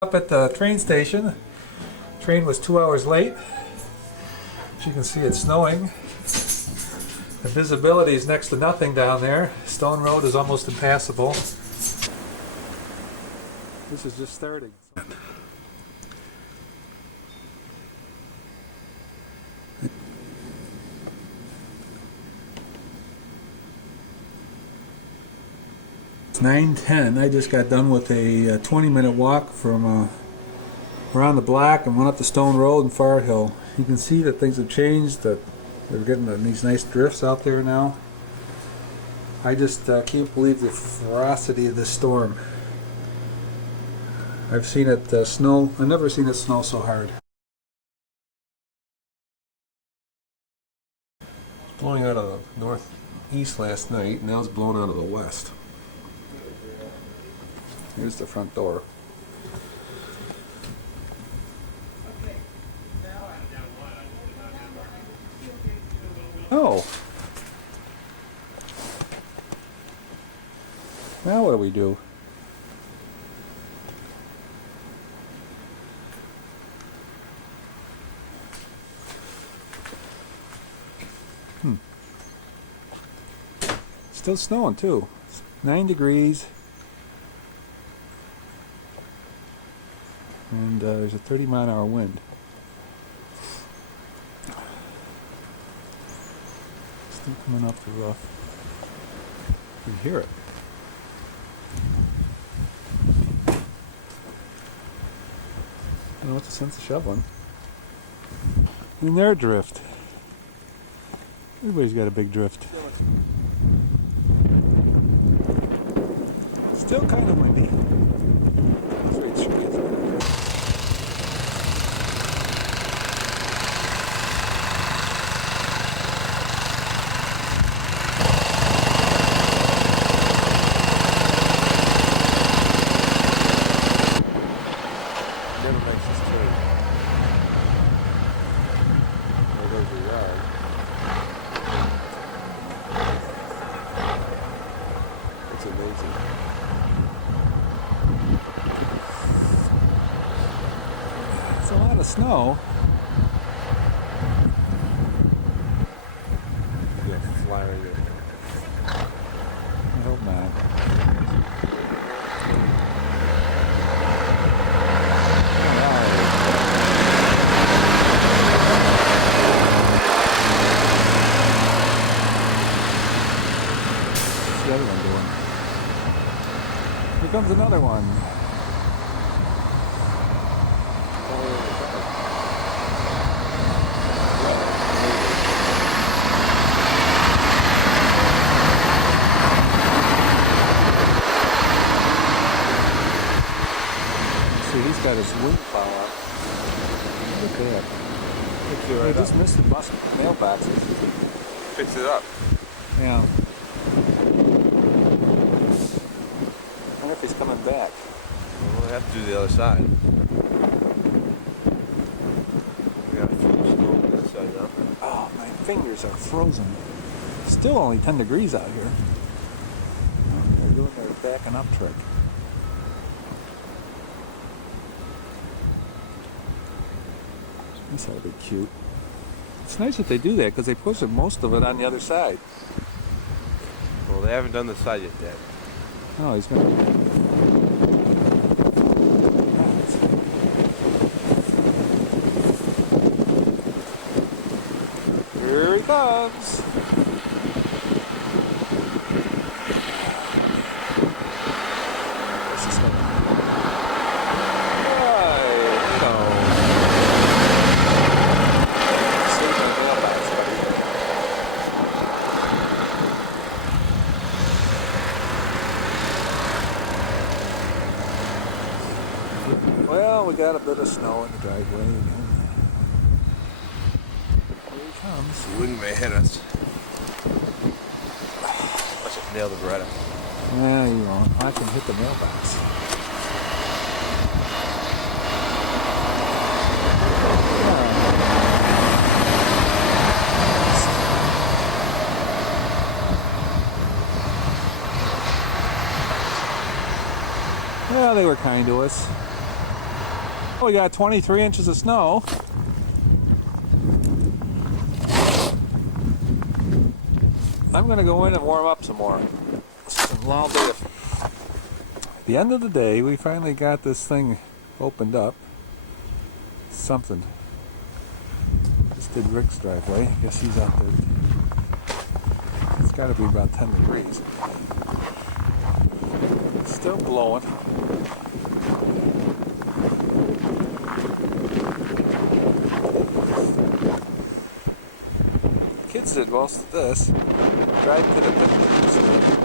Up at the train station. Train was 2 hours late. As you can see, it's snowing. The visibility is next to nothing down there. Stone Road is almost impassable. This is just starting. It's 9:10. I just got done with a 20-minute walk from around the block and went up the Stone Road and Far Hill. You can see that things have changed, that we're getting these nice drifts out there now. I just can't believe the ferocity of this storm. I've seen it snow. I've never seen it snow so hard. It's blowing out of the northeast last night, now it's blowing out of the west. Here's the front door. Oh. Now what do we do? Still snowing too. It's 9 degrees. And there's a 30-mile-an-hour wind. Still coming up the rough. You can hear it. I don't know what the sense of shoveling. And their drift. Everybody's got a big drift. Still kind of windy. It's amazing. It's a lot of snow. Yeah, flying it. I hope not. What's the other one doing? Here comes another one. See, he's got his wind plow up. Look at that. They just missed the bus mailboxes. Picks it up. Yeah. I wonder if he's coming back. We'll have to do the other side. We got a full snow on this side now. Oh, my fingers are frozen. Still only 10 degrees out here. They're doing their backing up trick. This ought to be cute. It's nice that they do that because they push most of it on the other side. Well, they haven't done the side yet. Oh, he's going to... Here he comes! This is going to... Well, we got a bit of snow in the driveway again. Here he comes. The wind may hit us. Let's just nail the Beretta. Yeah, you won't. I can hit the mailbox. Well, they were kind to us. We got 23 inches of snow. I'm going to go in and warm up some more. Some long day. At the end of the day, we finally got this thing opened up. Something. Just did Rick's driveway. I guess he's out there. It's got to be about 10 degrees. It's still blowing. Kids did most of this. Drive to the picnic.